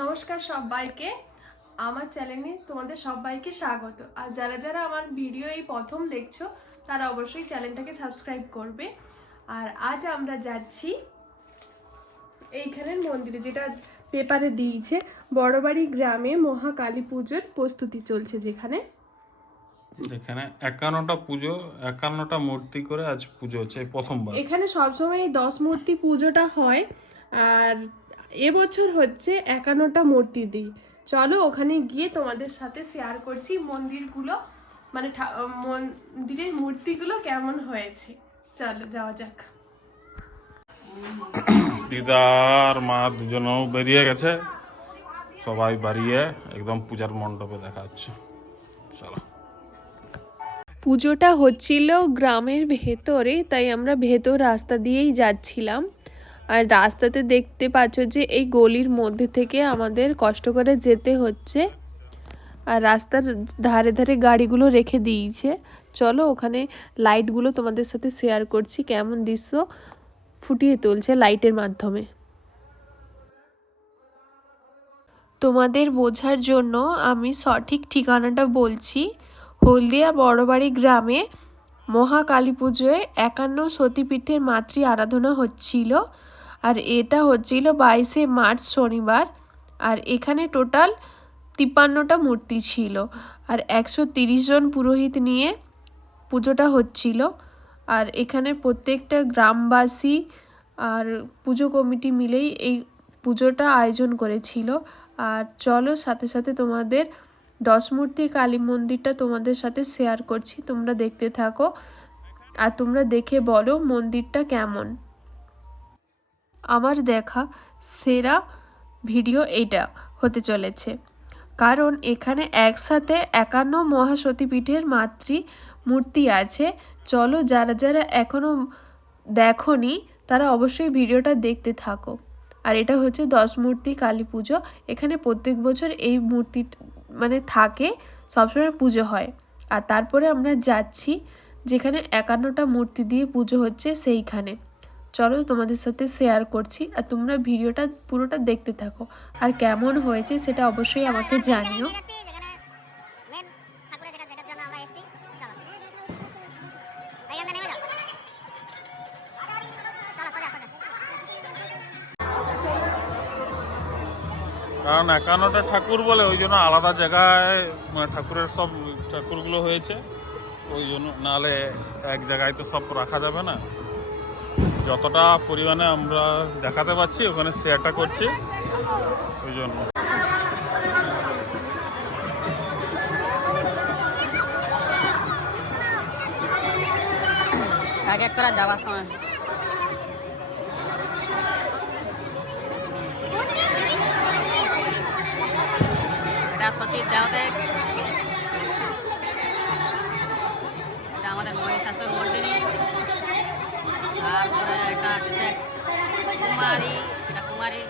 নমস্কার সবাইকে আমার চ্যানেলে তোমাদের সবাইকে স্বাগত আর যারা যারা আমার ভিডিও এই প্রথম দেখছ, তারা অবশ্যই চ্যানেলটাকে সাবস্ক্রাইব করবে। আর আজ আমরা যাচ্ছি এইখানের মন্দিরে, যেটা পেপারে দিয়েছে। বড়বাড়ি গ্রামে মহাকালী পুজোর প্রস্তুতি চলছে যেখানে। এখানে একান্নটা পুজো একান্নটা মূর্তি করে আজ পুজো হচ্ছে প্রথমবার। এখানে সবসময় দশ মূর্তি পুজোটা হয় আর এবছর হচ্ছে একান্নটা মূর্তি দিই চলো ওখানে গিয়ে তোমাদের সাথে শেয়ার করছি মন্দিরগুলো মানে মন্দিরের মূর্তিগুলো কেমন হয়েছে। চলো যাওয়া যাক। দিদার মা দুজনেও বেরিয়ে গেছে। সবাই বাড়িয়ে একদম পূজার মণ্ডপে দেখা যাচ্ছে চলো। পুজোটা হচ্ছিল গ্রামের ভেতরে, তাই আমরা ভেতর রাস্তা দিয়েই যাচ্ছিলাম। আর রাস্তাতে দেখতে পাচ্ছ যে এই গলির মধ্যে থেকে আমাদের কষ্ট করে যেতে হচ্ছে। আর রাস্তার ধারে ধারে গাড়িগুলো রেখে দিয়েছে। চলো ওখানে লাইটগুলো তোমাদের সাথে শেয়ার করছি, কেমন দৃশ্য ফুটিয়ে তুলছে লাইটের মাধ্যমে। তোমাদের বোঝার জন্য আমি সঠিক ঠিকানাটা বলছি। হলদিয়া বড়বাড়ি গ্রামে মহাকালী পুজোয় একান্ন সতীপীঠের মাতৃ আরাধনা হচ্ছিল আর এটা হচ্ছিল বাইশে মার্চ শনিবার আর এখানে টোটাল তিপ্পান্নটা মূর্তি ছিল আর একশো তিরিশ জন পুরোহিত নিয়ে পুজোটা হচ্ছিল আর এখানে প্রত্যেকটা গ্রামবাসী আর পুজো কমিটি মিলেই এই পুজোটা আয়োজন করেছিল। আর চলো সাথে সাথে তোমাদের দশমূর্তি কালী মন্দিরটা তোমাদের সাথে শেয়ার করছি, তোমরা দেখতে থাকো। আর তোমরা দেখে বলো মন্দিরটা কেমন। আমার দেখা সেরা ভিডিও এইটা হতে চলেছে। কারণ এখানে একসাথে একান্ন মহাসতীপীঠের মাতৃ মূর্তি আছে। চলো যারা যারা এখনও দেখনি, তারা অবশ্যই ভিডিওটা দেখতে থাকো। আর এটা হচ্ছে দশ মূর্তি কালী পুজো। এখানে প্রত্যেক বছর এই মূর্তি মানে থাকে, সবসময় পুজো হয়। আর তারপরে আমরা যাচ্ছি, যেখানে একান্নটা মূর্তি দিয়ে পুজো হচ্ছে সেইখানে। চলো তোমাদের সাথে শেয়ার করছি আর তোমরা ভিডিওটা পুরোটা দেখতে থাকো। আর কেমন হয়েছে সেটা অবশ্যই আমাকে জানিও। কারণ একান্নটা ঠাকুর বলে, ওই জন্য আলাদা জায়গায় মানে ঠাকুরের সব ঠাকুরগুলো হয়েছে। ওই জন্য নাহলে এক জায়গায় তো সব রাখা যাবে না। যতটা পরিমাণে আমরা দেখাতে পাচ্ছি, ওখানে শেয়ারটা করছি। ওই জন্য। এক এক করে যাওয়ার সময়। এটা সতীর দেহদেব এটা আমাদের মহিষাসুর মর্দিনী তারপরে এটা হচ্ছে কুমারী, এটা কুমারী।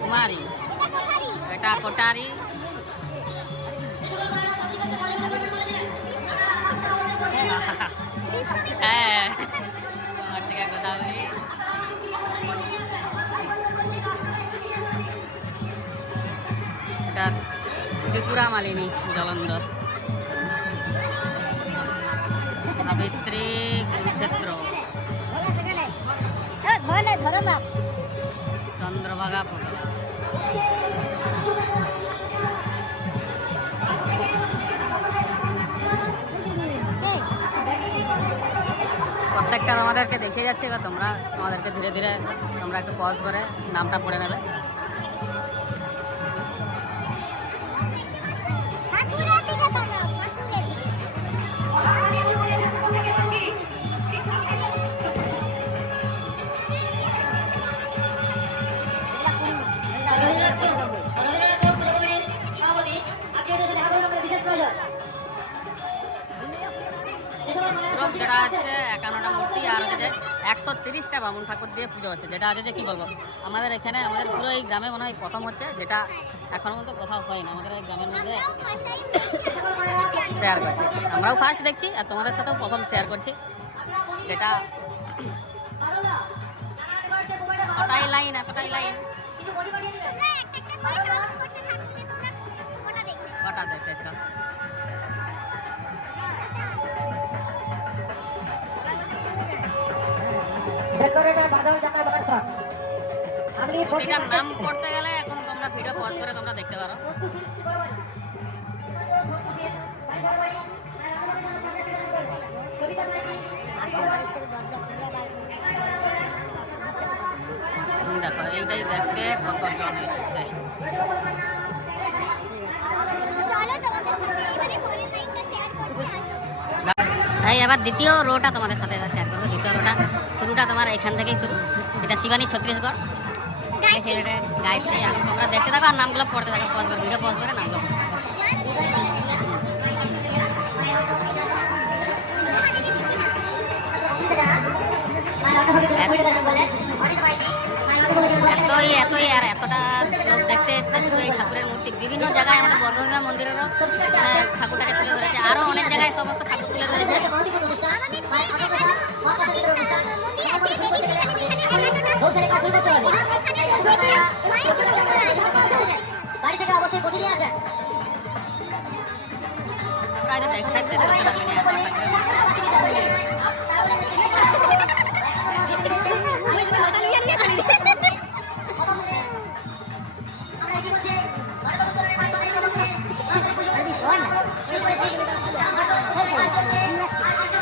কুমারী, এটা কোটারি। এটা ত্রিপুরা মালিনী জলন্ধর। সাবিত্রী চন্দ্রভাগা প্রত্যেকটা আমাদেরকে দেখে যাচ্ছে, এবার তোমরা আমাদেরকে ধীরে ধীরে তোমরা একটু পজ করে নামটা পড়ে নেবে। একশো তিরিশটা বামুন ঠাকুর দিয়ে পুজো হচ্ছে, যেটা হচ্ছে যে কী বলব? আমাদের এখানে, আমাদের পুরো এই গ্রামে মনে হয় প্রথম হচ্ছে, যেটা এখনও মতো কোথাও হয় না আমাদের এই গ্রামের মধ্যে শেয়ার করছি। আমরাও ফার্স্ট দেখছি, আর তোমাদের সাথেও প্রথম শেয়ার করছি, যেটা এতটাই লাইন এতটাই লাইন কটা দেখেছ? এটার নাম করতে গেলে এখন তোমরা ভিডিও পজ করে তোমরা দেখতে পারো। দেখো এইটাই দেখতে কত জন এসছে তাই এবার দ্বিতীয় রোটা তোমাদের সাথে এবার শুরুটা তোমার এখান থেকেই শুরু। এটা শিবানী ছত্রিশগড় গাইছে এখন তোমরা দেখতে থাকো আর নামগুলো পড়তে থাকো পজ ভিডিও পজ করে নামগুলো। এতই এতই আর এতটা লোক দেখতে এসছে শুধু এই ঠাকুরের মূর্তি। বিভিন্ন জায়গায় আমাদের বর্ধমান মন্দিরেরও মানে ঠাকুরটাকে তুলে ধরেছে। আরও অনেক জায়গায় সমস্ত ঠাকুর তুলে ধরেছে। বাড়ি থেকে অবশ্যই প্রতিদিন আসে তোমরা হয়তো দেখতে শেষ করতে পারবে না এত ঠাকুরের মূর্তি।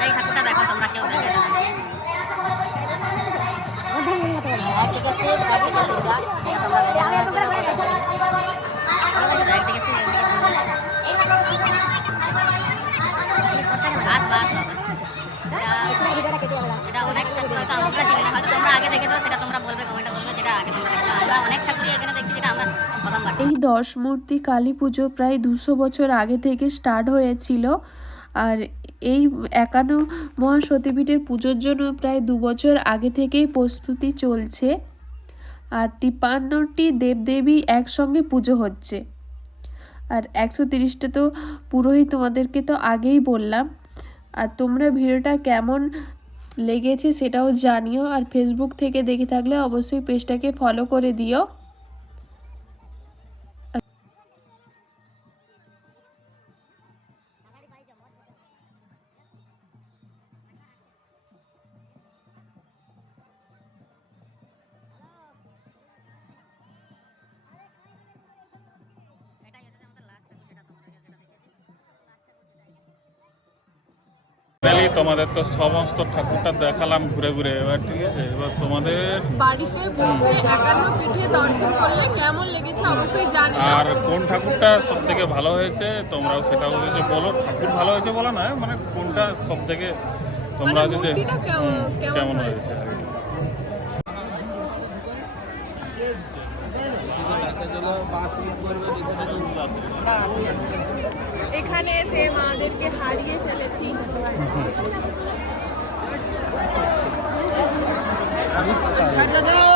এই ঠাকুরটা দেখো তোমরা কেউ দেখে এই দশ মূর্তি কালী পুজো প্রায় দুশো বছর আগে থেকে স্টার্ট হয়েছিল। আর এই একান্ন মহাসতীপীঠের পুজোর জন্য প্রায় দু বছর আগে থেকেই প্রস্তুতি চলছে। আর তিপ্পান্নটি দেবদেবী একসঙ্গে পুজো হচ্ছে। আর একশো তিরিশটা তো পুরোহিত তোমাদেরকে তো আগেই বললাম। আর তোমরা ভিডিওটা কেমন লেগেছে সেটাও জানিও। আর ফেসবুক থেকে দেখে থাকলে অবশ্যই পেজটাকে ফলো করে দিও। ফাইনালি তোমাদের তো সমস্ত ঠাকুরটা দেখালাম ঘুরে ঘুরে। এবার ঠিক আছে এবার তোমাদের বাড়িতে বসে একান্ন পিঠে দর্শন করলে কেমন লেগেছে অবশ্যই জানিও। আর কোন ঠাকুরটা সবথেকে ভালো হয়েছে তোমরাও সেটা হচ্ছে বলো। ঠাকুর ভালো হয়েছে বলো না মানে কোনটা সবথেকে তোমরা মানে হচ্ছে যে কেমন হয়েছে? এখানে এসে মাদেরকে হারিয়ে ফেলেছি দাদা